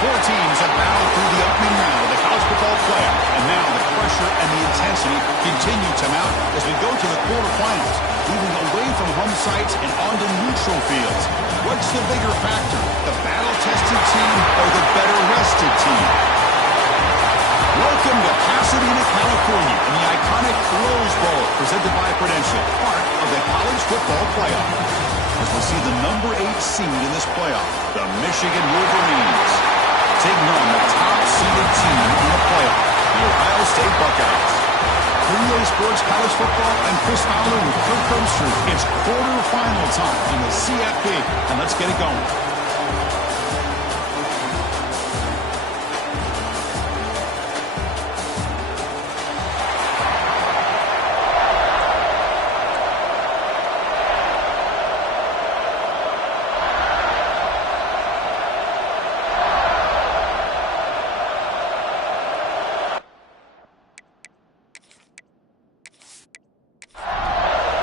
Four teams have battled through the opening round of the college football playoff, and now the pressure and the intensity continue to mount as we go to the quarterfinals, moving away from home sites and onto neutral fields. What's the bigger factor, the battle-tested team or the better-rested team? Welcome to Pasadena, California, in the iconic Rose Bowl, presented by Prudential, part of the college football playoff. As we'll see the number 8 seed in this playoff, the Michigan Wolverines, taking on the top-seeded team in the playoff, the Ohio State Buckeyes. For EA Sports College Football, I'm Chris Fowler with Kirk Herbstreit. It's quarterfinal time in the CFP, and let's get it going.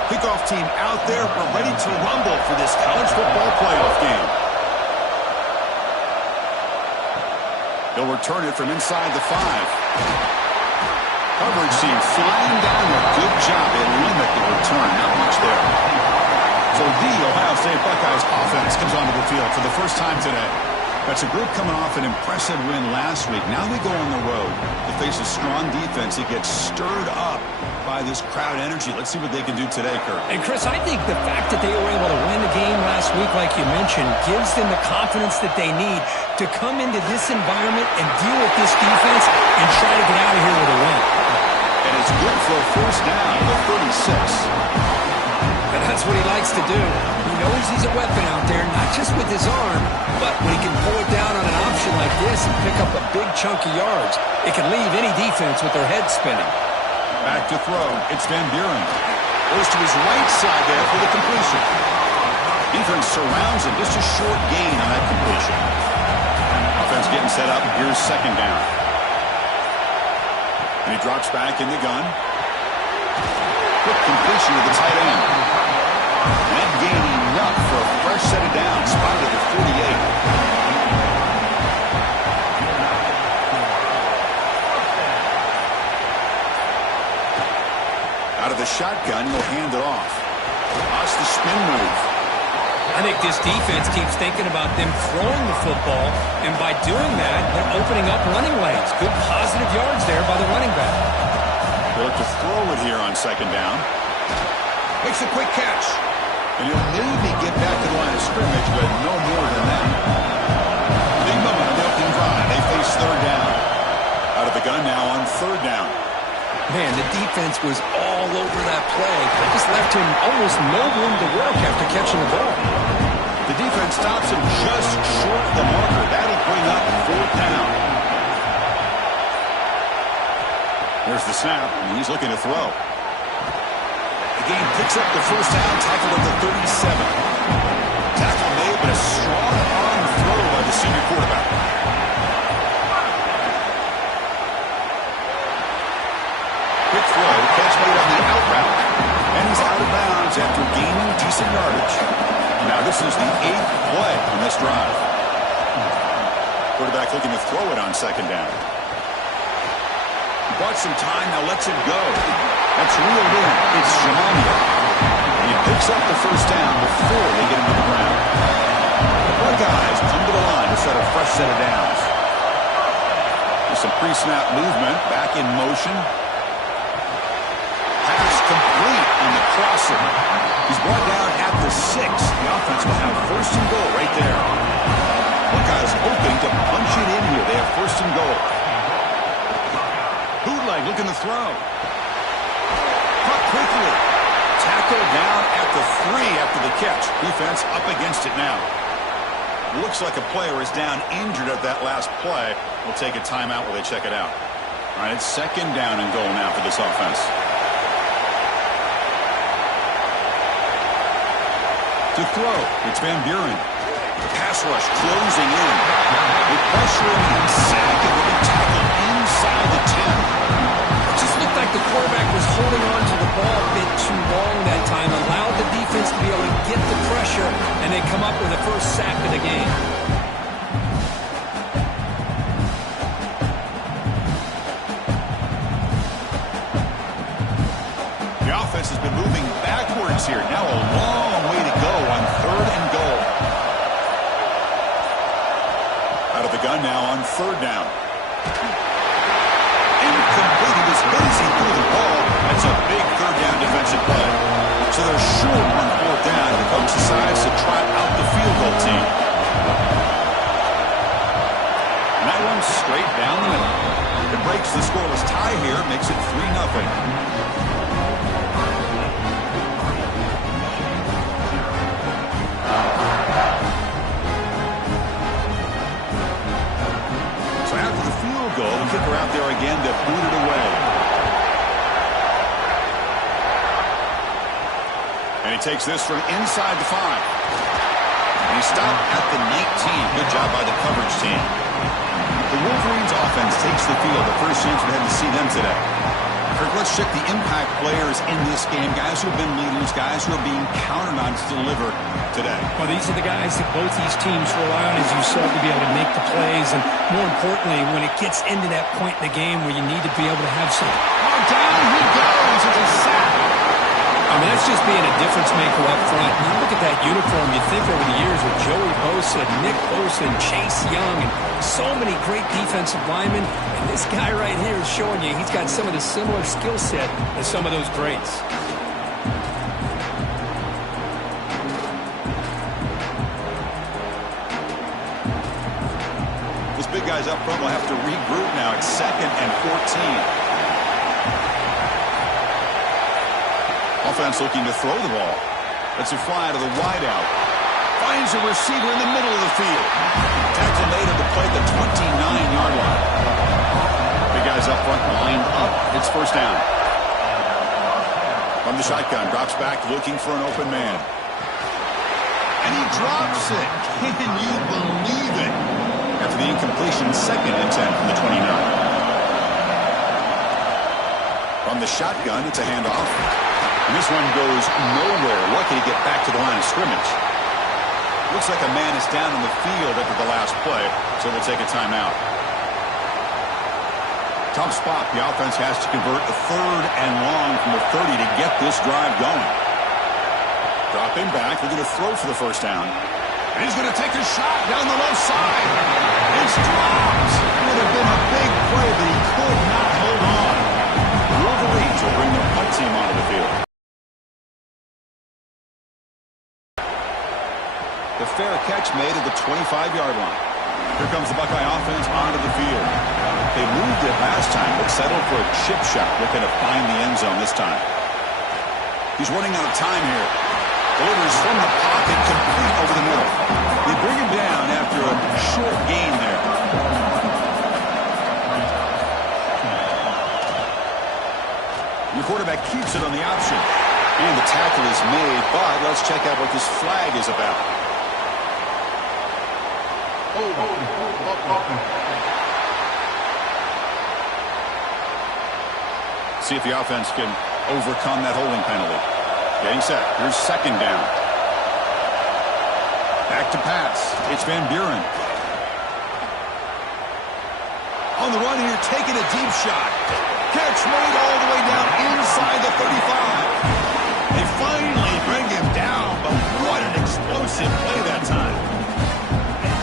Kickoff team out there. We're ready to rumble for this college football playoff game. He'll return it from inside the 5. Coverage team flying down a good job. They limit the return. Not much there. So the Ohio State Buckeyes offense comes onto the field for the first time today. That's a group coming off an impressive win last week. Now they go on the road to face a strong defense that gets stirred up by this crowd energy. Let's see what they can do today, Kurt. And, Chris, I think the fact that they were able to win the game last week, like you mentioned, gives them the confidence that they need to come into this environment and deal with this defense and try to get out of here with a win. And it's good for a first down at the 36. And that's what he likes to do. He knows he's a weapon out there, not just with his arm, but when he can pull it down on an option like this and pick up a big chunk of yards, it can leave any defense with their head spinning. Back to throw. It's Van Buren. Goes to his right side there for the completion. Defense surrounds him. Just a short gain on that completion. Offense getting set up. Here's second down. And he drops back in the gun. Quick completion to the tight end. And gaining enough for a fresh set of downs. Spotted at the 48. Out of the shotgun, he'll hand it off. Watch the spin move. I think this defense keeps thinking about them throwing the football, and by doing that, they're opening up running lanes. Good positive yards there by the running back. They'll look to throw it here on second down. Makes a quick catch. And he'll maybe get back to the line of scrimmage, but no more than that. Big moment on the opening drive. They face third down. Out of the gun now on third down. Man, the defense was all over that play. Just left him almost no room to work after catching the ball. The defense stops him just short of the marker. That'll bring up fourth down. There's the snap, and he's looking to throw. The game picks up the first down, tackled at the 37. Tackle made, but a strong arm throw by the senior quarterback. Quick throw, catch made on the out route. And he's out of bounds after gaining decent yardage. Now this is the 8th play on this drive. Quarterback looking to throw it on second down. He bought some time, now lets it go. That's reeled in. It's Jamania. And he picks up the first down before they get him to the ground. The Buckeyes come to the line to set a fresh set of downs. There's some pre-snap movement, back in motion. Complete on the crosser. He's brought down at the 6. The offense will have first and goal right there. Buckeyes hoping to punch it in here. They have first and goal. Bootleg looking to throw. Caught quickly. Tackled down at the 3 after the catch. Defense up against it now. Looks like a player is down injured at that last play. We'll take a timeout while they check it out. All right, it's second down and goal now for this offense. To throw, it's Van Buren. The pass rush closing in. They pressure him and sack and will be tackled inside the 10. It just looked like the quarterback was holding on to the ball a bit too long that time, allowed the defense to be able to get the pressure, and they come up with the first sack of the game. here. Now a long way to go on 3rd and goal. Out of the gun now on 3rd down. Incomplete. He was busy through the ball. That's a big 3rd down defensive play. So they're short on 4th down. The coach decides to trot out the field goal team. And that one's straight down the middle. It breaks the scoreless tie here, makes it 3-0. The kicker out there again to boot it away. And he takes this from inside the 5. And he stopped at the 19. Good job by the coverage team. The Wolverines offense takes the field. The first chance we had to see them today. Let's check the impact players in this game. Guys who have been leaders, guys who are being counted on to deliver today. Well, these are the guys that both these teams rely on, as you saw, to be able to make the plays. And more importantly, when it gets into that point in the game where you need to be able to have some. Oh, down he goes. It's a sack. I mean, that's just being a difference maker up front. You look at that uniform, you think over the years with Joey Bosa, Nick Bosa, and Chase Young, and so many great defensive linemen. And this guy right here is showing you he's got some of the similar skill set as some of those greats. Those big guys up front will have to regroup now. It's 2nd and 14. Offense looking to throw the ball. Lets it fly to the wideout. Finds a receiver in the middle of the field. Tackle made him to play at the 29-yard line. Big guys up front lined up. It's 1st down. From the shotgun, drops back looking for an open man. And he drops it. Can you believe it? After the incompletion, 2nd and 10 from the 29. From the shotgun, it's a handoff. And this one goes nowhere. Lucky to get back to the line of scrimmage. Looks like a man is down on the field after the last play, so we'll take a timeout. Tough spot. The offense has to convert a 3rd and long from the 30 to get this drive going. Dropping back. They're going to throw for the 1st down. And he's going to take a shot down the left side. It's dropped. It would have been a big play, but he could not hold on. The Wolverines will bring their punt team onto the field. The fair catch made at the 25-yard line. Here comes the Buckeye offense onto the field. They moved it last time, but settled for a chip shot, looking to find the end zone this time. He's running out of time here. Delivers from the pocket, complete over the middle. They bring him down after a short gain there. The quarterback keeps it on the option. And the tackle is made, but let's check out what this flag is about. See if the offense can overcome that holding penalty. Getting set. Here's 2nd down. Back to pass. It's Van Buren. On the run here, taking a deep shot. Catch made all the way down inside the 35. They finally bring him down, but what an explosive play that time.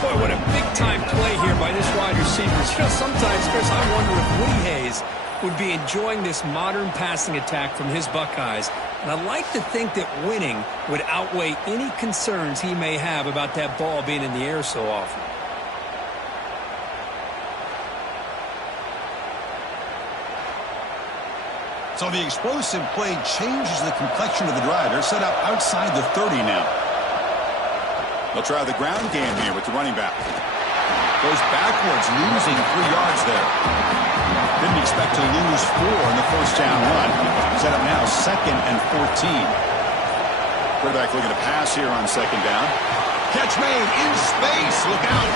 Boy, what a big-time play here by this wide receiver. You know, sometimes, Chris, I wonder if Woody Hayes would be enjoying this modern passing attack from his Buckeyes. And I'd like to think that winning would outweigh any concerns he may have about that ball being in the air so often. So the explosive play changes the complexion of the drive. They're set up outside the 30 now. They'll try the ground game here with the running back. Goes backwards, losing 3 yards there. Didn't expect to lose 4 in the 1st down run. Set up now 2nd and 14. Quarterback looking to pass here on 2nd down. Catch made in space. Look out.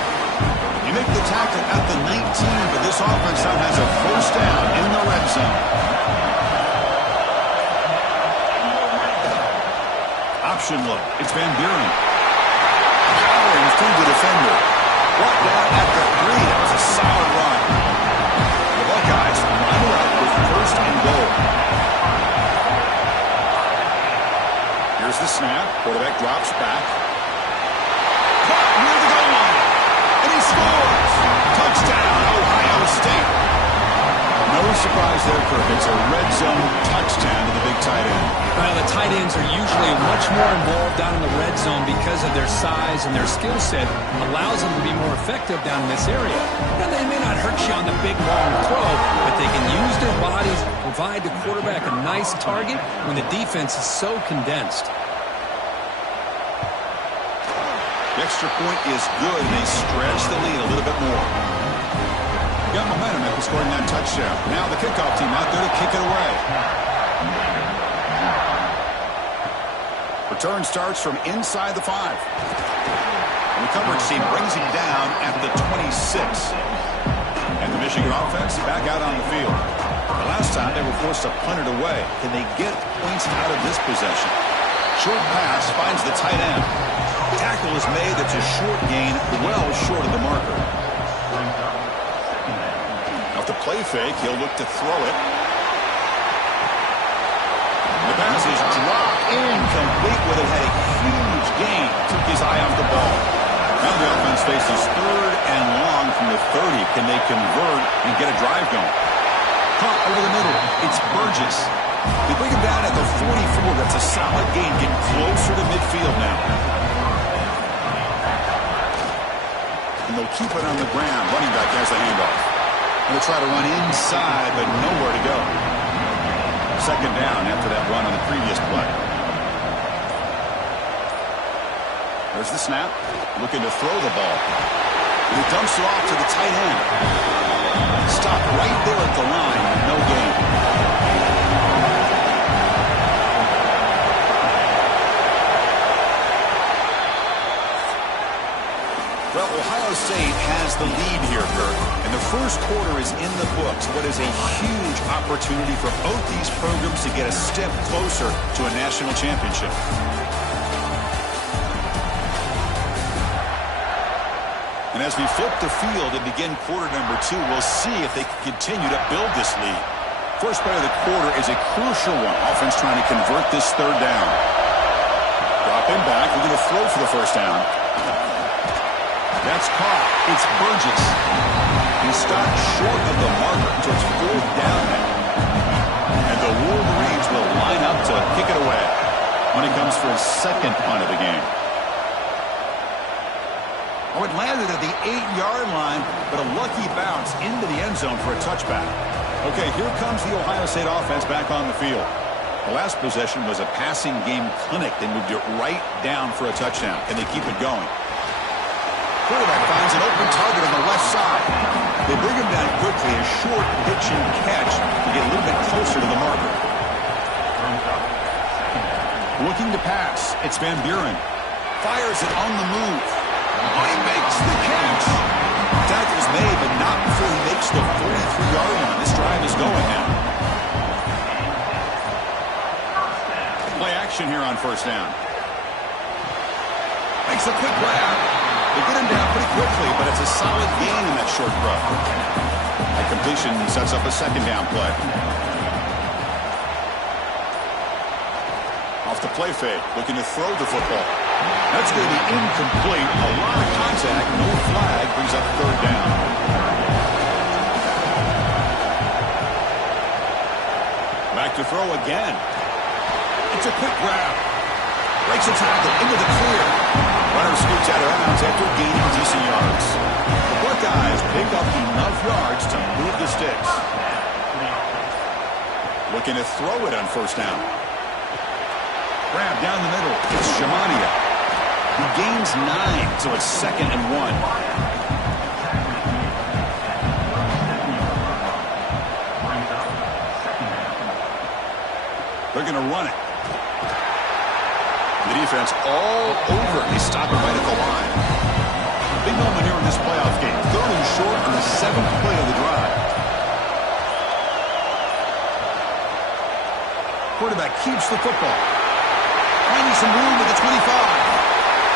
You make the tackle at the 19, but this offense now has a 1st down in the red zone. Option look. It's Van Buren. Powering through the defender. Brought down at the 3. That was a solid run. The Buckeyes line it up with 1st and goal. pause there, Kirk. It's a red zone touchdown to the big tight end. Well, the tight ends are usually much more involved down in the red zone because of their size and their skill set allows them to be more effective down in this area. Now, they may not hurt you on the big, long throw, but they can use their bodies to provide the quarterback a nice target when the defense is so condensed. The extra point is good, and they stretch the lead a little bit more. Got momentum after scoring that touchdown. Now the kickoff team out there to kick it away. Return starts from inside the 5. And the coverage team brings him down at the 26. And the Michigan offense back out on the field. The last time they were forced to punt it away. Can they get points out of this possession? Short pass finds the tight end. Tackle is made. It's a short gain, well short of the marker. Off the play fake, he'll look to throw it. The pass is dropped incomplete with it. Had a huge gain. Took his eye off the ball. Now the offense faces 3rd and long from the 30. Can they convert and get a drive going? Caught over the middle. It's Burgess. They bring him down at the 44. That's a solid gain. Getting closer to midfield now. And they'll keep it on the ground. Running back has the handoff. And they'll try to run inside, but nowhere to go. 2nd down after that run on the previous play. There's the snap. Looking to throw the ball. And he dumps it off to the tight end. Stop right there at the line. No gain. Well, Ohio State has the lead here, Kirk. And the first quarter is in the books. What is a huge opportunity for both these programs to get a step closer to a national championship. And as we flip the field and begin quarter number 2, we'll see if they can continue to build this lead. First play of the quarter is a crucial one. Offense trying to convert this 3rd down. Dropping back. We're going to throw for the first down. That's caught. It's Burgess. He stopped short of the marker, so it's 4th down now. And the Wolverines will line up to kick it away when it comes for his 2nd punt of the game. Oh, it landed at the 8-yard line, but a lucky bounce into the end zone for a touchback. Okay, here comes the Ohio State offense back on the field. The last possession was a passing game clinic. They moved it right down for a touchdown, and they keep it going. Quarterback finds an open target on the left side. They bring him down quickly, a short pitch and catch to get a little bit closer to the marker. Looking to pass. It's Van Buren. Fires it on the move. Oh, he makes the catch. Tackle's made, but not before he makes the 43-yard line. This drive is going now. Play action here on 1st down. Makes a quick grab. They get him down pretty quickly, but it's a solid gain in that short throw. That completion sets up a 2nd down play. Off the play fake, looking to throw the football. That's going to be incomplete. A lot of contact, no flag, brings up 3rd down. Back to throw again. It's a quick grab. Breaks a tackle into the clear. Runner scoots out of bounds after gaining decent yards. The Buckeyes pick up enough yards to move the sticks. Looking to throw it on 1st down. Grab down the middle. It's Shamania. He gains 9, so it's 2nd and 1. They're going to run it. The defense all over. They stop it right at the line. Big moment here in this playoff game. 3rd and short on the 7th play of the drive. Quarterback keeps the football. Finding some room at the 25.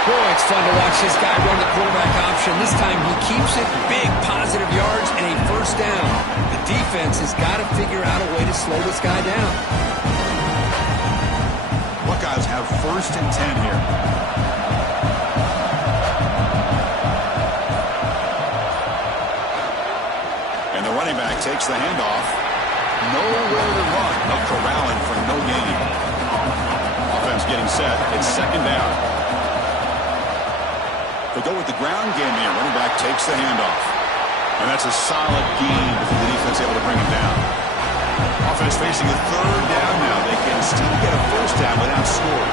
Boy, it's fun to watch this guy run the quarterback option. This time he keeps it. Big positive yards and a 1st down. The defense has got to figure out a way to slow this guy down. Buckeyes have 1st and 10 here. And the running back takes the handoff. Nowhere to run. They'll corral him for no gain. Offense getting set. It's second down. They go with the ground game here. Running back takes the handoff. And that's a solid gain with the defense able to bring him down. Offense facing a third down now. They can still get a first down without scoring.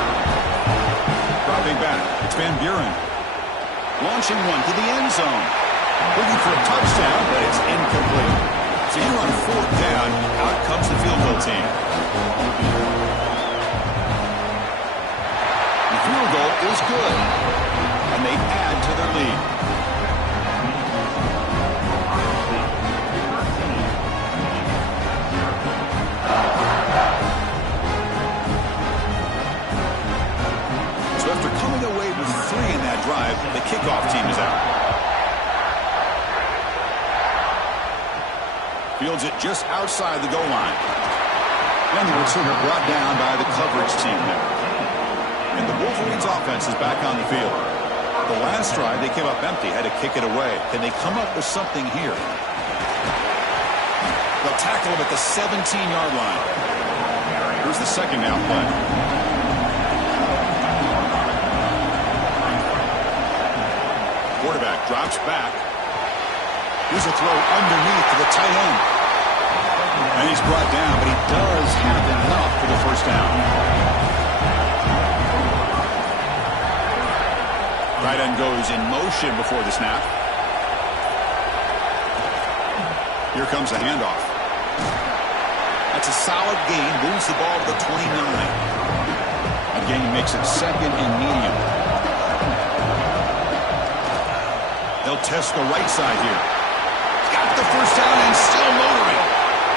Dropping back. It's Van Buren. Launching one to the end zone. Looking for a touchdown, but it's incomplete. So here on fourth down, out comes the field goal team. The field goal is good. And they add to their lead. So after coming away with 3 in that drive, the kickoff team is out. Fields it just outside the goal line. And the returner brought down by the coverage team there. And the Wolverines offense is back on the field. The last drive, they came up empty, had to kick it away. Can they come up with something here? They'll tackle him at the 17-yard line. Here's the second down play. Quarterback drops back. Here's a throw underneath to the tight end. And he's brought down, but he does have enough for the first down. Tight end goes in motion before the snap. Here comes the handoff. That's a solid gain. Moves the ball to the 29. That gain makes it second and medium. They'll test the right side here. Got the first down and still motoring.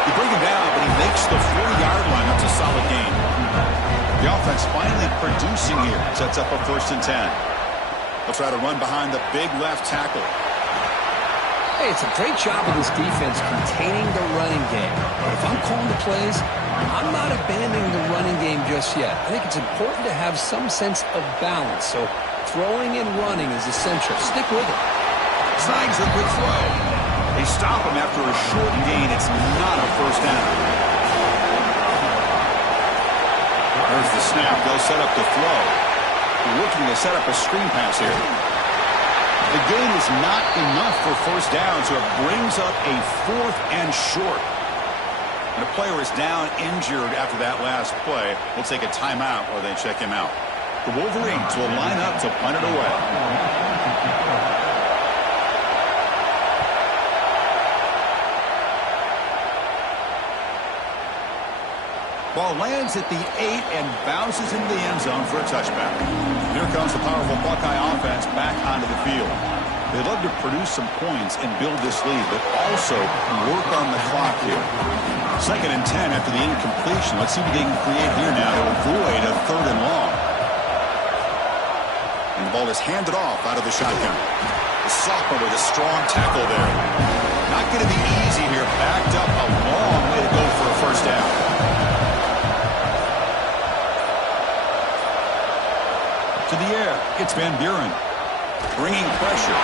You bring him down, but he makes the 40-yard line. That's a solid gain. The offense finally producing here. Sets up a 1st and 10. They'll try to run behind the big left tackle. Hey, it's a great job of this defense containing the running game. But if I'm calling the plays, I'm not abandoning the running game just yet. I think it's important to have some sense of balance. So throwing and running is essential. Stick with it. Signs a good throw. They stop him after a short gain. It's not a first down. There's the snap. They'll set up the throw. Looking to set up a screen pass here. The gain is not enough for first down, so it brings up a 4th and short. And a player is down injured after that last play. We'll take a timeout while they check him out. The Wolverines will line up to punt it away. Ball lands at the 8 and bounces into the end zone for a touchback. Here comes the powerful Buckeye offense back onto the field. They'd love to produce some points and build this lead, but also work on the clock here. 2nd and 10 after the incompletion. Let's see what they can create here now to avoid a 3rd and long. And the ball is handed off out of the shotgun. The sophomore with a strong tackle there. Not going to be easy here. Backed up a long way to go for a first down. To the air, it's Van Buren. Bringing pressure.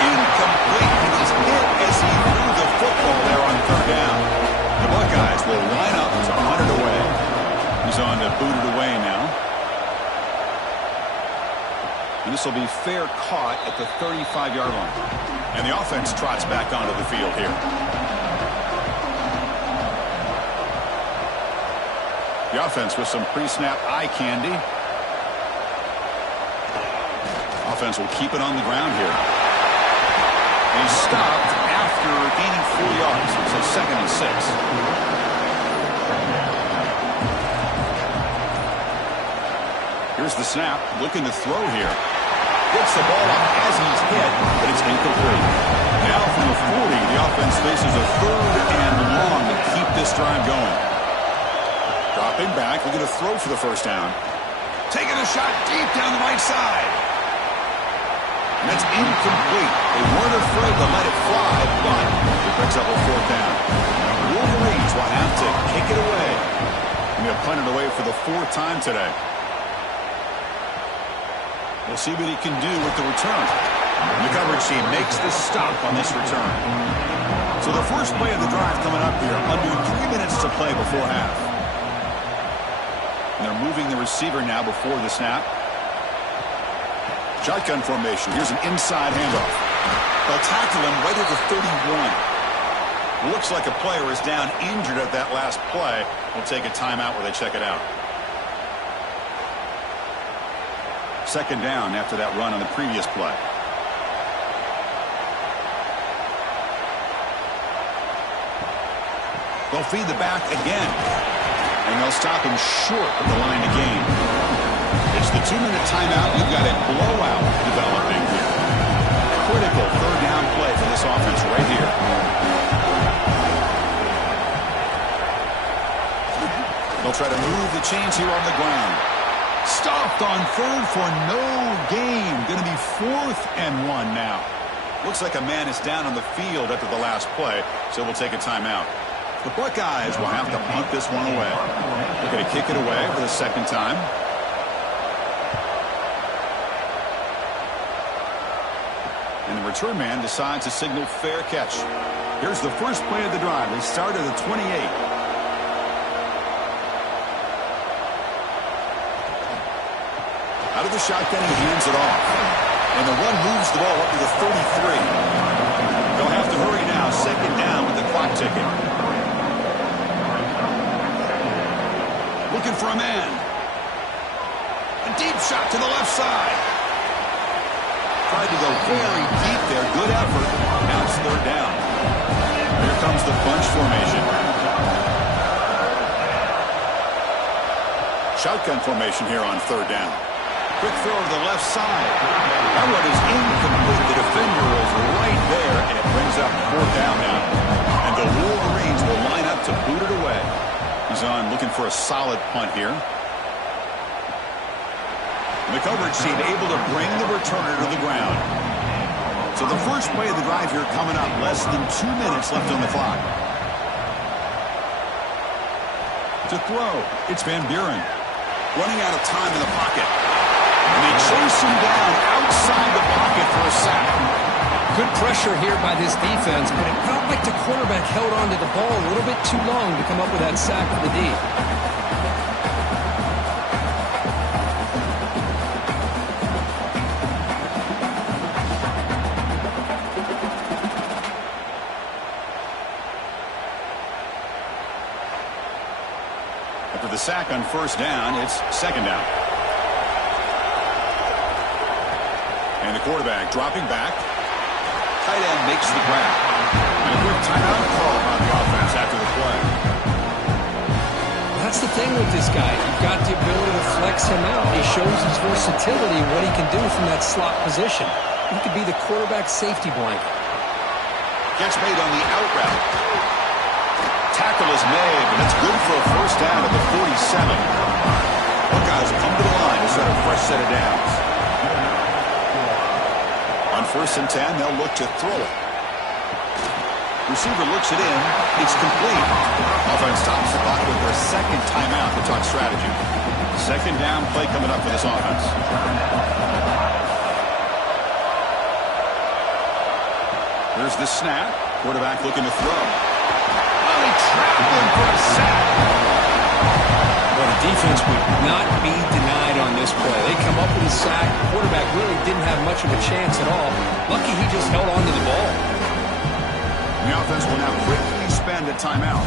Incomplete. And he's hit as he threw the football there on 3rd down. The Buckeyes will line up to punt it away. He's on to boot it away now. And this will be fair caught at the 35-yard line. And the offense trots back onto the field here. The offense with some pre-snap eye candy. Offense will keep it on the ground here. He's stopped after gaining 4 yards. So 2nd and 6. Here's the snap. Looking to throw here. Gets the ball up as he's hit, but it's incomplete. Now from the 40, the offense faces a 3rd and long to keep this drive going. Dropping back, looking to throw for the first down. Taking a shot deep down the right side. And that's incomplete. They weren't afraid to let it fly, but it brings up a 4th down. Wolverines will have to kick it away. And they'll punt it away for the 4th time today. We'll see what he can do with the return. And the coverage team makes the stop on this return. So the first play of the drive coming up here, under 3 minutes to play before half. And they're moving the receiver now before the snap. Shotgun formation. Here's an inside handoff. They'll tackle him right at the 31. Looks like a player is down injured at that last play. We'll take a timeout where they check it out. Second down after that run on the previous play. They'll feed the back again. And they'll stop him short of the line of game. It's the 2-minute timeout. We've got a blowout developing here. Critical third down play for this offense right here. They'll try to move the chains here on the ground. Stopped on third for no gain. Going to be 4th and 1 now. Looks like a man is down on the field after the last play, so we'll take a timeout. The Buckeyes will have to punt this one away. They're going to kick it away for the second time. And the return man decides to signal fair catch. Here's the first play of the drive. They start at the 28. Out of the shotgun, he hands it off. And the run moves the ball up to the 33. They'll have to hurry now. Second down with the clock ticking. Looking for a man. A deep shot to the left side. Tried to go very deep there. Good effort. Now it's third down. Here comes the bunch formation. Shotgun formation here on third down. Quick throw to the left side. That one is incomplete. The defender was right there, and it brings up fourth down now. And the Wolverines will line up to boot it away. He's on looking for a solid punt here. The coverage team able to bring the returner to the ground. So the first play of the drive here coming up. Less than 2 minutes left on the clock. To throw, it's Van Buren. Running out of time in the pocket. And they chase him down outside the pocket for a sack. Good pressure here by this defense, but it felt like the quarterback held on to the ball a little bit too long to come up with that sack for the D. After the sack on first down, it's second down. And the quarterback dropping back. Tight end makes the grab. And a quick timeout call on the offense after the play. That's the thing with this guy. You've got the ability to flex him out. He shows his versatility and what he can do from that slot position. He could be the quarterback's safety blanket. Catch made on the out route. Tackle is made, and it's good for a first down at the 47. Buckeyes come to the line to start a fresh set of downs. On first and 10, they'll look to throw it. Receiver looks it in. It's complete. Offense stops the clock with their second timeout to talk strategy. Second down play coming up for this offense. Here's the snap. Quarterback looking to throw. Oh, they trapped him for a sack. Well, the defense would not be denied on this play. They come up with a sack. The quarterback really didn't have much of a chance at all. Lucky he just held on to the ball. The offense will now quickly spend a timeout.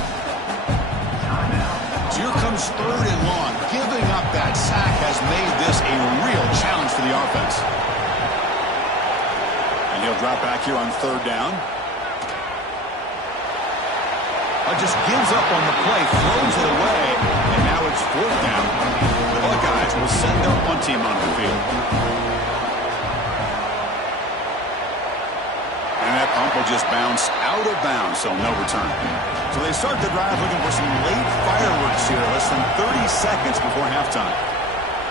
So here comes third and long. Giving up that sack has made this a real challenge for the offense. And he'll drop back here on third down. Just gives up on the play, throws it away, and now it's fourth down. The Buckeyes will send their punt team onto the field. And that punt will just bounce out of bounds, so no return. So they start the drive looking for some late fireworks here, less than 30 seconds before halftime.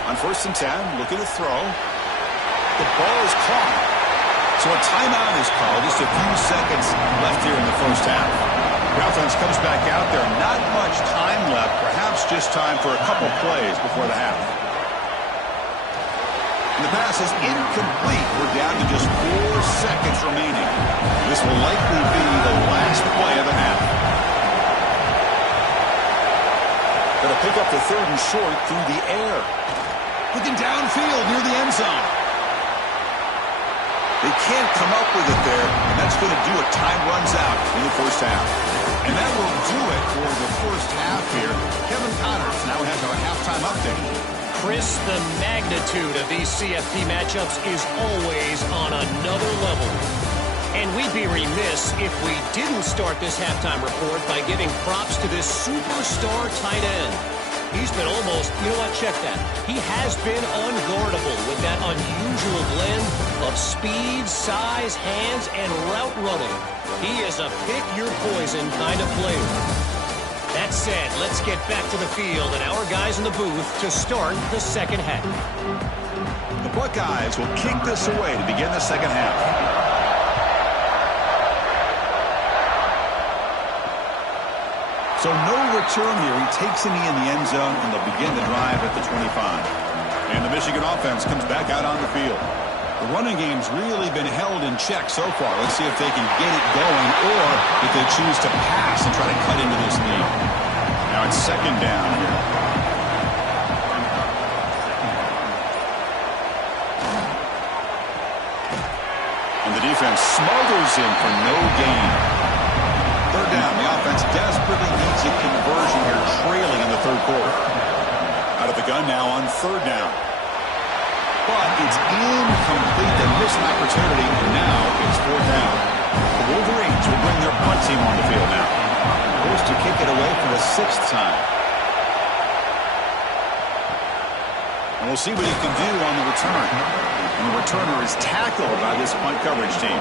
On first and 10, looking to throw. The ball is caught. So a timeout is called, just a few seconds left here in the first half. The offense comes back out there. Not much time left. Perhaps just time for a couple plays before the half. And the pass is incomplete. We're down to just 4 seconds remaining. This will likely be the last play of the half. Going to pick up the 3rd and short through the air. Looking downfield near the end zone. They can't come up with it there, and that's going to do it. Time runs out in the first half. And that will do it for the first half here. Kevin Connors now has our halftime update. Chris, the magnitude of these CFP matchups is always on another level. And we'd be remiss if we didn't start this halftime report by giving props to this superstar tight end. He's been almost, you know what, check that. He has been unguardable with that unusual blend of speed, size, hands, and route running. He is a pick-your-poison kind of player. That said, let's get back to the field and our guys in the booth to start the second half. The Buckeyes will kick this away to begin the second half. So no return here. He takes a knee in the end zone, and they'll begin the drive at the 25. And the Michigan offense comes back out on the field. The running game's really been held in check so far. Let's see if they can get it going or if they choose to pass and try to cut into this lead. Now it's second down here. And the defense smothers in for no gain. Third down. The offense desperately needs a conversion here, trailing in the third quarter. Out of the gun now on third down. But it's incomplete. They missed an opportunity, and now it's fourth down. The Wolverines will bring their punt team on the field now. Forced to kick it away for the 6th time. And we'll see what he can do on the return. And the returner is tackled by this punt coverage team.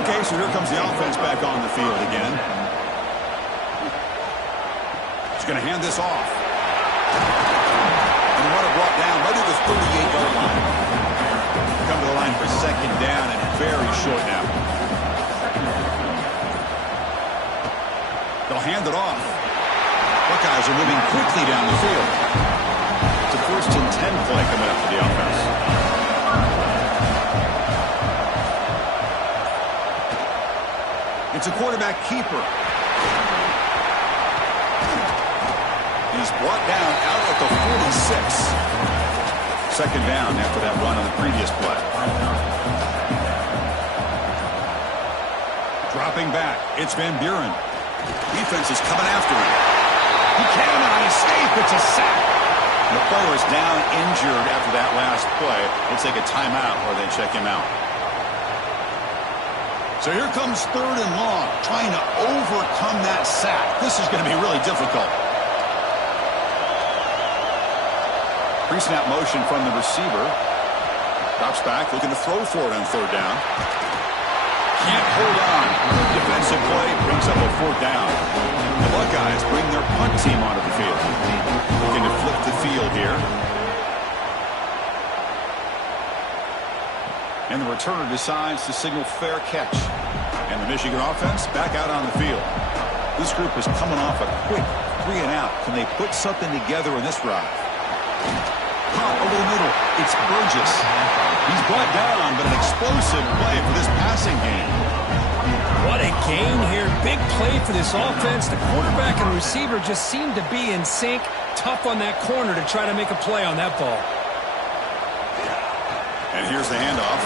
Okay, so here comes the offense back on the field again. He's going to hand this off. And the runner brought down right at the 38-yard line. Come to the line for second down and very short now. They'll hand it off. Buckeyes are moving quickly down the field. It's a 1st and 10 play coming up for the offense. It's a quarterback keeper. He's brought down out at the 46. Second down after that run on the previous play. Dropping back, it's Van Buren. Defense is coming after him. He cannot escape. It's a sack. The player is down injured after that last play. They take a timeout or they check him out. So here comes third and long, trying to overcome that sack. This is going to be really difficult. Pre-snap motion from the receiver. Drops back, looking to throw for it on third down. Can't hold on. Good defensive play brings up a fourth down. The Buckeyes bring their punt team onto the field. Looking to flip the field here. And the returner decides to signal fair catch. And the Michigan offense back out on the field. This group is coming off a quick 3 and out. Can they put something together in this drive? Hot over the middle. It's Burgess. He's brought down, but an explosive play for this passing game. What a gain here. Big play for this offense. The quarterback and receiver just seem to be in sync. Tough on that corner to try to make a play on that ball. And here's the handoff.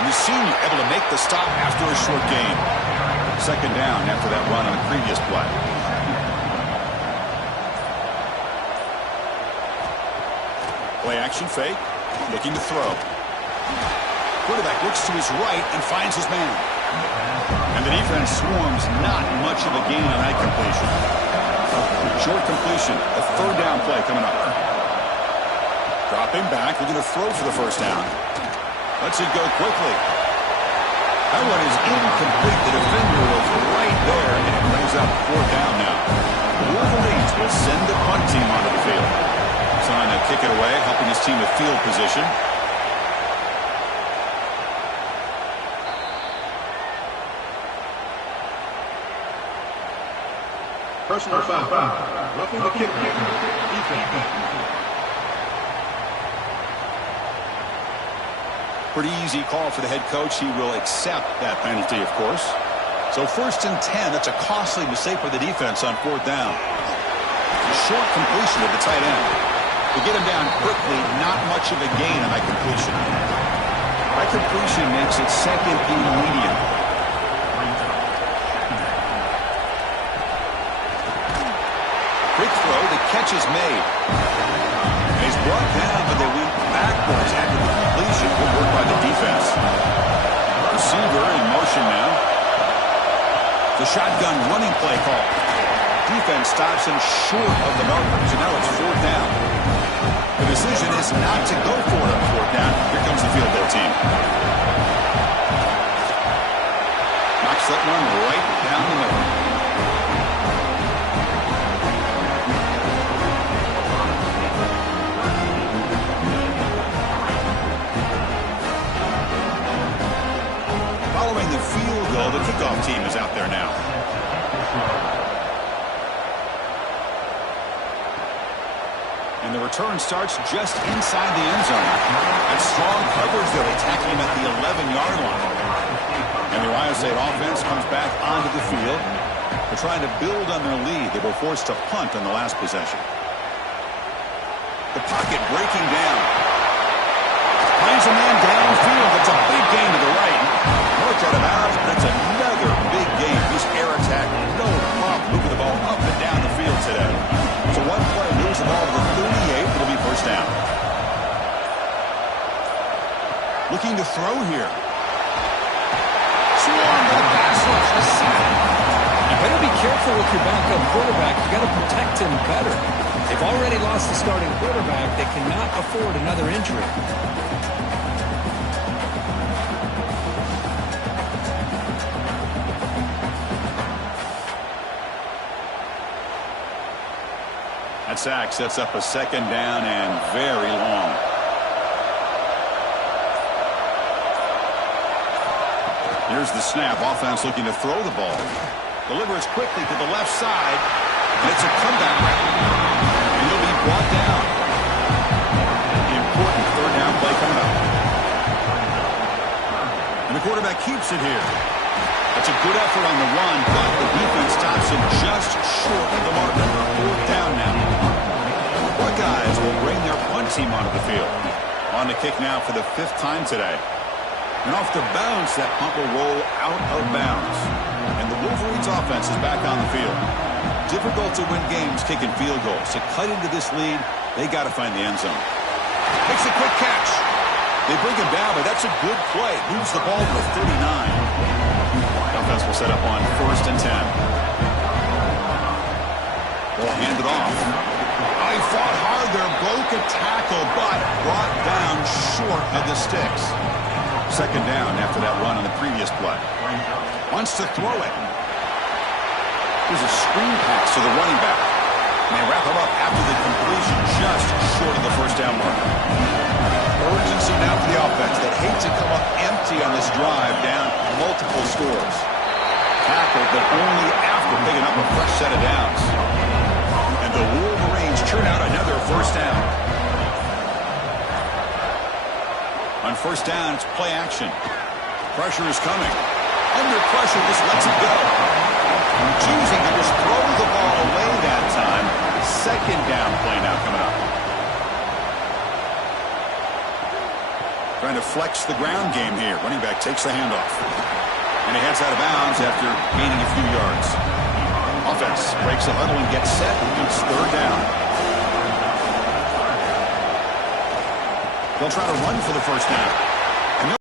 And the senior able to make the stop after a short gain. Second down after that run on the previous play. Play action fake. Looking to throw. Quarterback looks to his right and finds his man. And the defense swarms. Not much of a gain on that completion. Short completion. A third down play coming up. Dropping back, looking to throw for the first down. Lets it go quickly. That one is incomplete. The defender was right there, and it brings up fourth down now. The Wolverines will send the punt team onto the field. Trying to kick it away, helping his team with field position. Personal foul. Roughing the kick. Defense. Pretty easy call for the head coach. He will accept that penalty, of course. So 1st and 10. That's a costly mistake for the defense on 4th down. A short completion at the tight end. To get him down quickly, not much of a gain on that completion. That completion makes it 2nd and medium. Quick throw. The catch is made. And he's brought down, but they went backwards after the completion. Good work by the defense. Receiver in motion now. The shotgun running play call. Defense stops him short of the marker. So now it's 4th down. The decision is not to go for it on 4th down. Here comes the field goal team. Knocks that one right down the middle. Following the field goal, the kickoff team is out there now. And the return starts just inside the end zone. And strong coverage there, attacking him at the 11-yard line. And the Ohio State offense comes back onto the field. They're trying to build on their lead. They were forced to punt on the last possession. The pocket breaking down. Finds a man downfield. It's a big gain to the right. Marked out of bounds, but it's another big gain. This air attack, no problem moving the ball up and down the field today. So one play moves the ball to the 38. It'll be 1st down. Looking to throw here. Swarm to the pass rush. A sack. You better be careful with your backup quarterback. You got to protect him better. They've already lost the starting quarterback. They cannot afford another injury. That sack sets up a 2nd down and very long. Here's the snap. Offense looking to throw the ball. Delivers quickly to the left side. And it's a comeback route. And he'll be brought down. Important 3rd down play coming up. And the quarterback keeps it here. That's a good effort on the run, but the defense stops him just short of the marker. 4th down now. Buckeyes will bring their punt team onto the field. On the kick now for the 5th time today. And off the bounce, that punt will roll out of bounds. And the Wolverines offense is back on the field. Difficult to win games kicking field goals. To cut into this lead, they got to find the end zone. Makes a quick catch. They bring him down, but that's a good play. Moves the ball to the 39. The offense will set up on 1st and 10. They'll hand it off. He fought hard there, broke a tackle, but brought down short of the sticks. 2nd down after that run on the previous play. Wants to throw it. Here's a screen pass to the running back. And they wrap him up after the completion, just short of the 1st down marker. Urgency now for the offense that hate to come up empty on this drive, down multiple scores. Tackled, but only after picking up a fresh set of downs. And the Wolverines churn out another 1st down. On 1st down, it's play action. Pressure is coming. Under pressure, just lets it go. Choosing to just throw the ball away that time. 2nd down play now coming up. Trying to flex the ground game here. Running back takes the handoff. And he heads out of bounds after gaining a few yards. Offense breaks the huddle and gets set. It's 3rd down. They'll try to run for the 1st down. And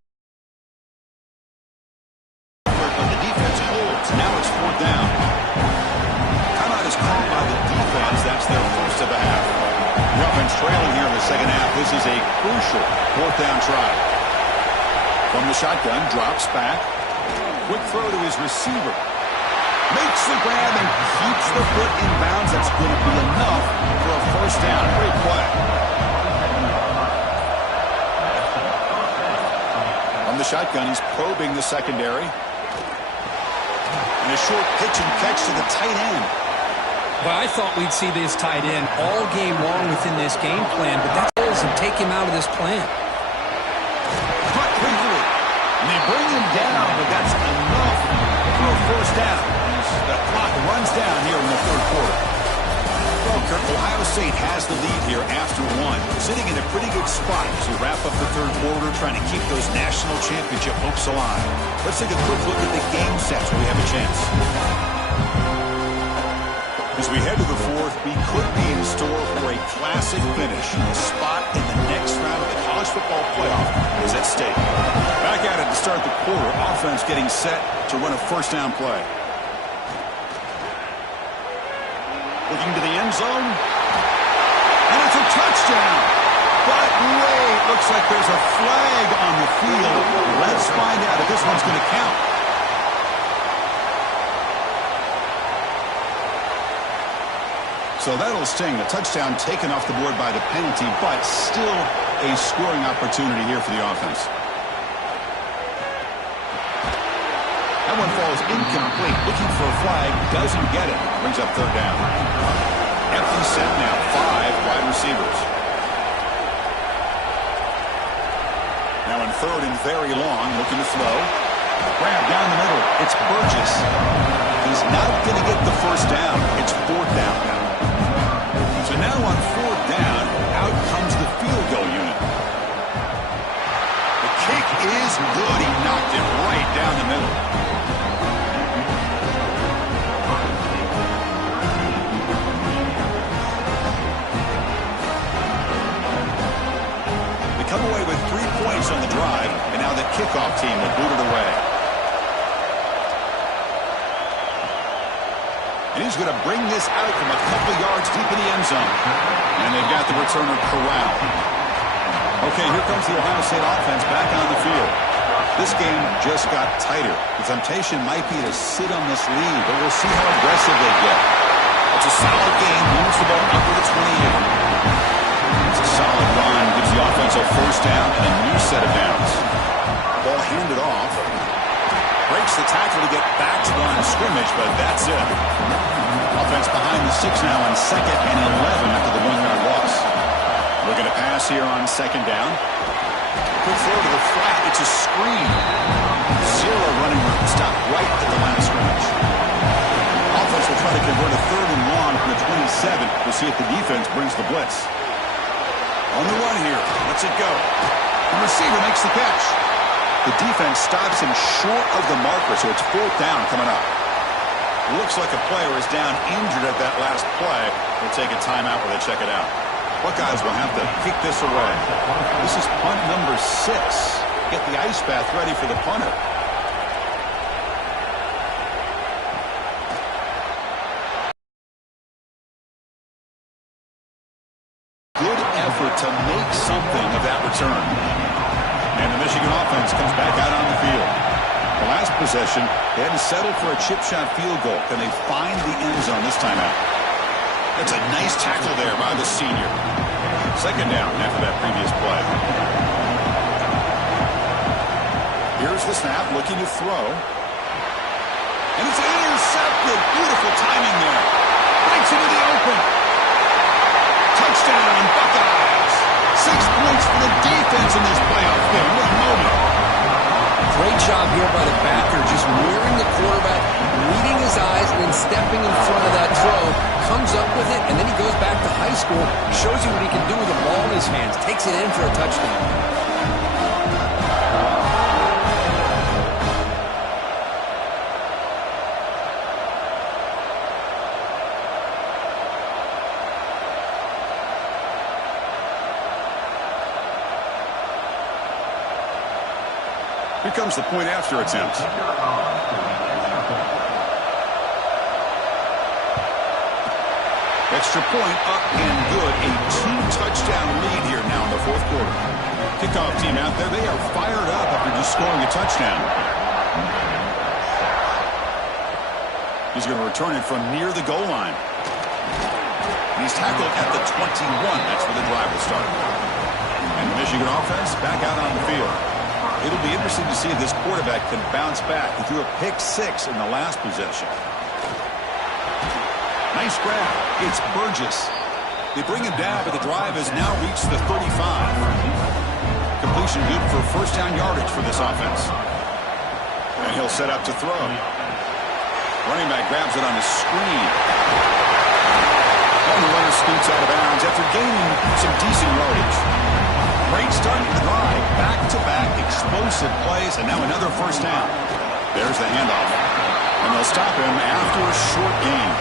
but the defense holds. Now it's 4th down. Timeout is called by the defense. That's their 1st of the half. The offense trailing here in the 2nd half. This is a crucial 4th down try. From the shotgun, drops back. Quick throw to his receiver. Makes the grab and keeps the foot in bounds. That's going to be enough for a 1st down. Great play. From the shotgun, he's probing the secondary. And a short pitch and catch to the tight end. Well, I thought we'd see this tight end all game long within this game plan, but that doesn't take him out of this plan. Cut they bring him down, but that's enough for a first down. The clock runs down here in the third quarter. Well, Kirk, Ohio State has the lead here after one. Sitting in a pretty good spot as we wrap up the third quarter, trying to keep those national championship hopes alive. Let's take a quick look at the game sets where we have a chance. As we head to the fourth, we could be in store for a classic finish. A spot in the next round of the college football playoff is at stake. Back at it to start the quarter. Offense getting set to run a first down play. Looking to the end zone. And it's a touchdown. But wait, looks like there's a flag on the field. Let's find out if this one's going to count. So that'll sting. The touchdown taken off the board by the penalty, but still a scoring opportunity here for the offense. That one falls incomplete. Looking for a flag. Doesn't get it. Brings up third down. Empty set now. 5 wide receivers. Now in third and very long. Looking to throw. Grab down the middle. It's Burgess. He's not going to get the first down. It's fourth down now. So now on fourth down, out comes the field goal unit. The kick is good. He knocked it right down the middle. They come away with 3 points on the drive, and now the kickoff team will boot it away. And he's going to bring this out from a couple yards deep in the end zone. And they've got the returner corralled. Okay, here comes the Ohio State offense back on the field. This game just got tighter. The temptation might be to sit on this lead, but we'll see how aggressive they get. It's a solid game. Moves the ball up to the 28. It's a solid run. Gives the offense a first down and a new set of downs. Ball handed off. Breaks the tackle to get back to the line of scrimmage, but that's it. Offense behind the 6 now on 2nd and 11 after the 1-yard loss. Looking to pass here on 2nd down. Quick throw to the flat. It's a screen. 0 running room. Stop right at the line of scrimmage. Offense will try to convert a 3rd and long from the 27. We'll see if the defense brings the blitz. On the run here. Lets it go. The receiver makes the catch. The defense stops him short of the marker, so it's fourth down coming up. Looks like a player is down injured at that last play. We'll take a timeout where they check it out. Buckeyes will have to kick this away. This is punt number 6. Get the ice bath ready for the punter. Good effort to make something of that return. And the Michigan offense comes back out on the field. The last possession, they had to settle for a chip shot field goal. Can they find the end zone this time out? That's a nice tackle there by the senior. 2nd down after that previous play. Here's the snap, looking to throw. And it's intercepted. Beautiful timing there. Breaks into the open. Touchdown, Buckeyes. 6 points for the defense in this playoff game. What a moment. Great job here by the backer, just mirroring the quarterback, reading his eyes, and then stepping in front of that throw. Comes up with it, and then he goes back to high school, shows you what he can do with the ball in his hands, takes it in for a touchdown. Here comes the point after attempt. Extra point up and good. A 2-touchdown lead here now in the fourth quarter. Kickoff team out there. They are fired up after just scoring a touchdown. He's going to return it from near the goal line. And he's tackled at the 21. That's where the drive will start. And the Michigan offense back out on the field. It'll be interesting to see if this quarterback can bounce back. He threw a pick-6 in the last possession. Nice grab. It's Burgess. They bring him down, but the drive has now reached the 35. Completion good for first down yardage for this offense. And he'll set up to throw. Running back grabs it on the screen. And the runner scoots out of bounds after gaining some decent yardage. Great start to the drive. Back-to-back explosive plays, and now another first down. There's the handoff. And they'll stop him after a short gain.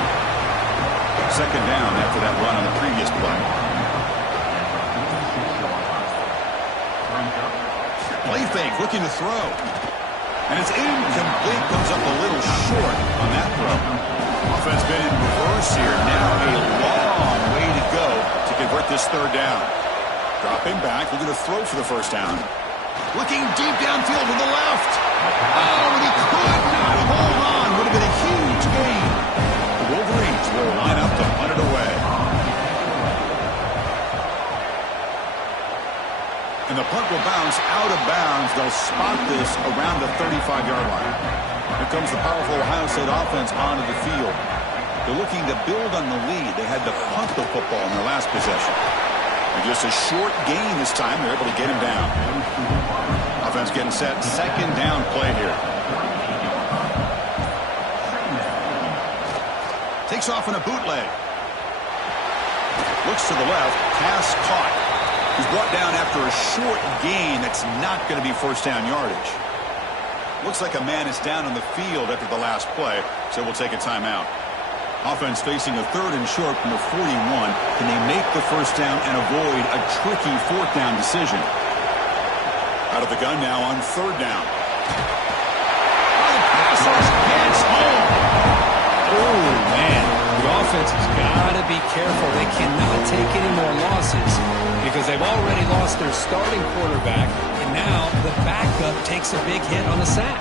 Second down after that run on the previous play. Play fake, looking to throw. And it's incomplete, comes up a little short on that throw. Offense been in reverse here. Now a long way to go to convert this third down. Dropping back, looking to throw for the first down. Looking deep downfield to the left. Oh, and he could not hold on. Would have been a huge gain. The Wolverines will line up to punt it away. And the punt will bounce out of bounds. They'll spot this around the 35-yard line. Here comes the powerful Ohio State offense onto the field. They're looking to build on the lead. They had to punt the football in their last possession. And just a short gain this time. They're able to get him down. Offense getting set. Second down play here. Takes off in a bootleg. Looks to the left. Pass caught. He's brought down after a short gain. That's not going to be first down yardage. Looks like a man is down on the field after the last play, so we'll take a timeout. Offense facing a third and short from the 41. Can they make the first down and avoid a tricky fourth down decision? Out of the gun now on third down. Passes gets home. Oh, man. The offense has got to be careful. They cannot take any more losses because they've already lost their starting quarterback, and now the backup takes a big hit on the sack.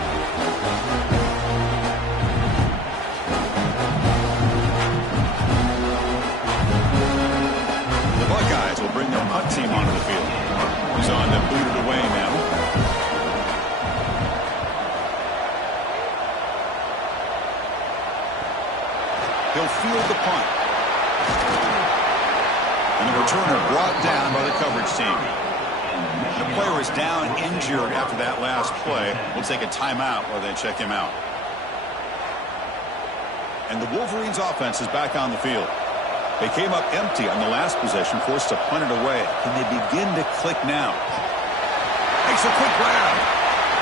Buckeyes will bring their punt team onto the field. He's on to boot it away now. He'll field the punt. And the returner brought down by the coverage team. The player is down injured after that last play. We'll take a timeout while they check him out. And the Wolverines offense is back on the field. They came up empty on the last possession, forced to punt it away. Can they begin to click now? Makes a quick grab.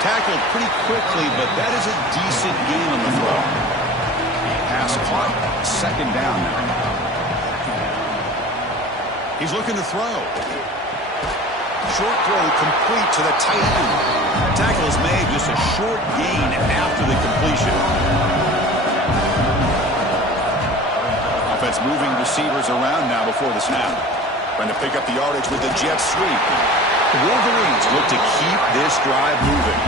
Tackled pretty quickly, but that is a decent gain on the throw. Pass caught. Second down now. He's looking to throw. Short throw complete to the tight end. Tackle is made, just a short gain after the completion. Offense moving receivers around now before the snap. Trying to pick up the yardage with the jet sweep. The Wolverines look to keep this drive moving.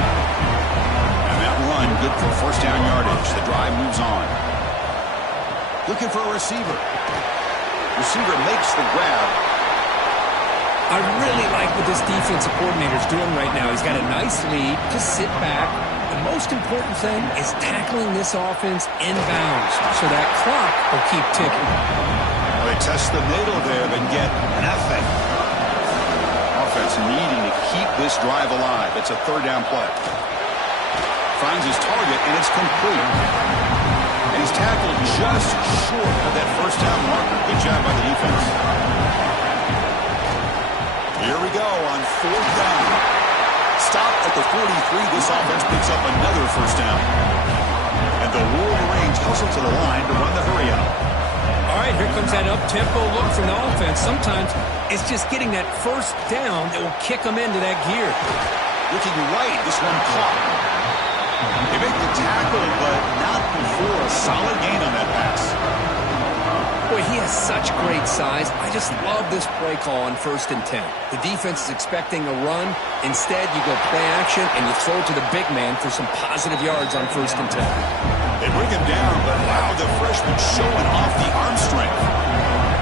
And that run good for first down yardage. The drive moves on. Looking for a receiver. Receiver makes the grab. I really like what this defensive coordinator is doing right now. He's got a nice lead. Just sit back. The most important thing is tackling this offense inbounds so that clock will keep ticking. Well, they test the middle there, but get nothing. Offense needing to keep this drive alive. It's a third down play. Finds his target, and it's complete. And he's tackled just short of that first down marker. Good job by the defense. Here we go on fourth down. Stop at the 43. This offense picks up another first down. And the Wolverines hustle to the line to run the hurry up. All right, here comes that up-tempo look from the offense. Sometimes it's just getting that first down that will kick them into that gear. Looking right, this one caught. They make the tackle, but not before a solid gain on that pass. Boy, he has such great size. I just love this play call on 1st and 10. The defense is expecting a run. Instead, you go play action, and you throw to the big man for some positive yards on 1st and 10. They bring him down, but wow, the freshman showing off the arm strength.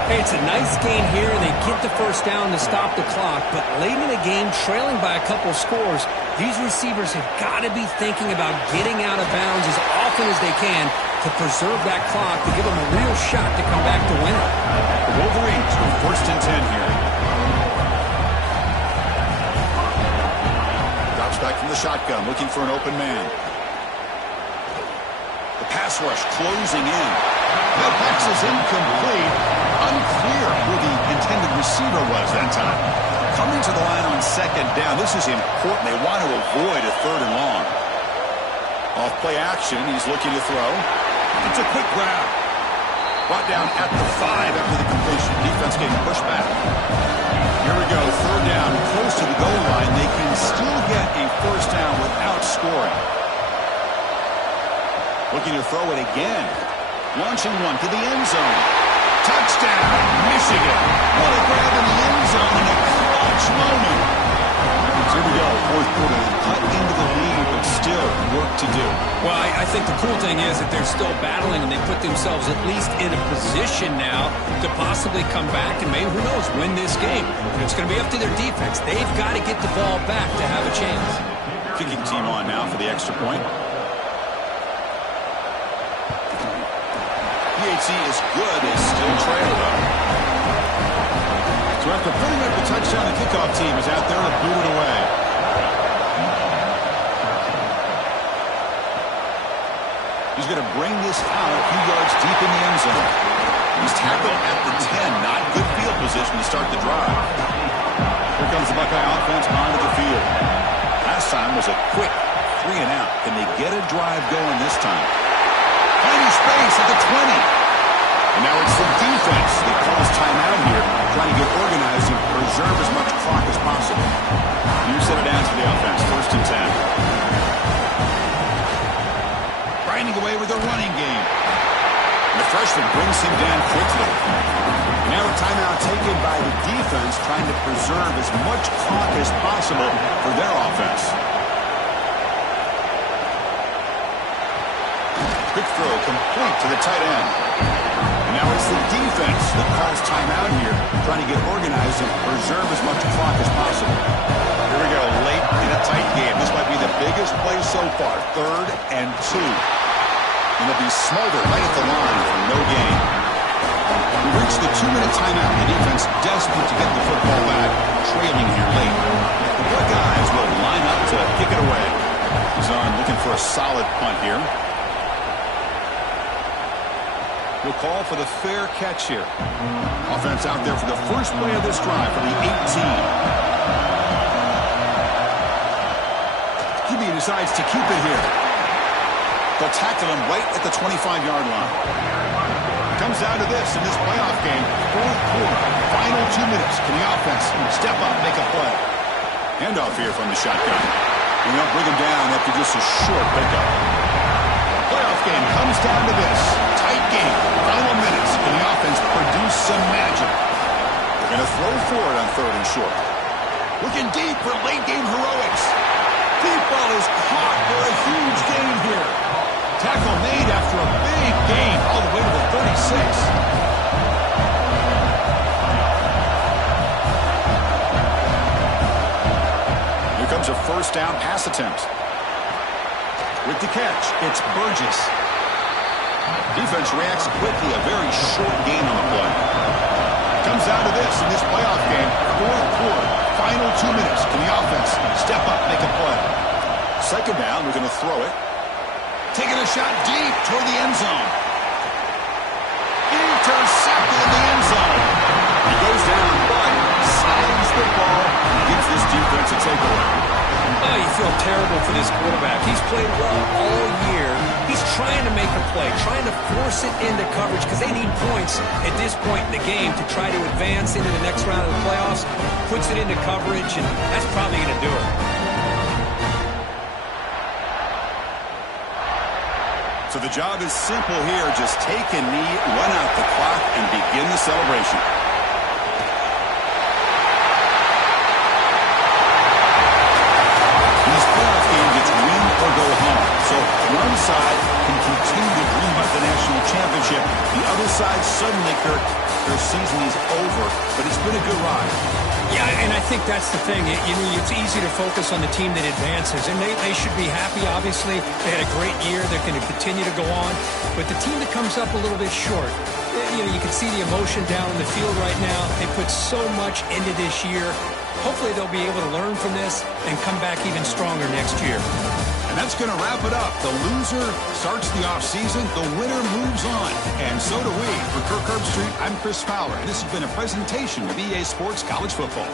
Hey, it's a nice gain here, and they get the first down to stop the clock. But late in the game, trailing by a couple scores, these receivers have got to be thinking about getting out of bounds as often as they can to preserve that clock, to give them a real shot to come back to win it. The Wolverines with 1st and 10 here. Drops back from the shotgun, looking for an open man. pass rush closing in. That pass is incomplete. Unclear who the intended receiver was that time. Coming to the line on second down. This is important. They want to avoid a third and long. Off play action. He's looking to throw. It's a quick grab. Brought down at the 5 after the completion. Defense getting pushed back. Here we go. Third down. Close to the goal line. They can still get a first down without scoring. Looking to throw it again. Launching one to the end zone. Touchdown, Michigan. What a grab in the end zone in a clutch moment. Here we go. Fourth quarter. They cut into the lead, but still work to do. Well, I think the cool thing is that they're still battling, and they put themselves at least in a position now to possibly come back and maybe, who knows, win this game. It's going to be up to their defense. They've got to get the ball back to have a chance. Kicking team on now for the extra point. PHC is good. They still trail, though. So after putting up the touchdown, the kickoff team is out there to boot it away. He's going to bring this out a few yards deep in the end zone. He's tackled at the 10. Not good field position to start the drive. Here comes the Buckeye offense onto the field. Last time was a quick 3 and out. Can they get a drive going this time? Finding space at the 20. And now it's the defense that calls timeout here, trying to get organized and preserve as much clock as possible. You set it down to the offense, 1st and 10. Grinding away with a running game. And the freshman brings him down quickly. Now a timeout taken by the defense, trying to preserve as much clock as possible for their offense. Quick throw complete to the tight end. And now it's the defense that calls timeout here, trying to get organized and preserve as much clock as possible. Here we go, late in a tight game. This might be the biggest play so far, 3rd and 2. And they'll be smothered right at the line for no gain. We reached the 2-minute timeout. The defense desperate to get the football back, trailing here late. The Buckeyes will line up to kick it away. He's on looking for a solid punt here. We'll call for the fair catch here. Offense out there for the first play of this drive for the 18. QB decides to keep it here. They'll tackle him right at the 25-yard line. Comes down to this in this playoff game. 4th quarter, final 2 minutes. Can the offense step up, make a play? Handoff here from the shotgun. And they'll bring him down after just a short pickup. Playoff game comes down to this. Tight game. Final minutes. Can the offense produce some magic? They're going to throw for it on 3rd and short. Looking deep for late game heroics. Deep ball is caught for a huge gain here. Tackle made after a big gain all the way to the 36. Here comes a first down pass attempt. With the catch, it's Burgess. Defense reacts quickly, a very short gain on the play. Comes down to this in this playoff game. 4th quarter, final 2 minutes. Can the offense step up, make a play? Second down, we're going to throw it. Taking a shot deep toward the end zone. Intercepted in the end zone. He goes down, but saves the ball and gives this defense a takeaway. Oh, you feel terrible for this quarterback. He's played well all year. He's trying to make a play, trying to force it into coverage because they need points at this point in the game to try to advance into the next round of the playoffs. Puts it into coverage, and that's probably going to do it. So the job is simple here. Just take a knee, run out the clock, and begin the celebration. Or go home. So one side can continue to dream about the national championship. The other side suddenly, Kirk, their season is over, but it's been a good ride. Yeah, and I think that's the thing. It's easy to focus on the team that advances, and they should be happy, obviously. They had a great year. They're going to continue to go on. But the team that comes up a little bit short, you can see the emotion down in the field right now. They put so much into this year. Hopefully they'll be able to learn from this and come back even stronger next year. That's going to wrap it up. The loser starts the offseason. The winner moves on. And so do we. For Kirk Herbstreit, I'm Chris Fowler. And this has been a presentation of EA Sports College Football.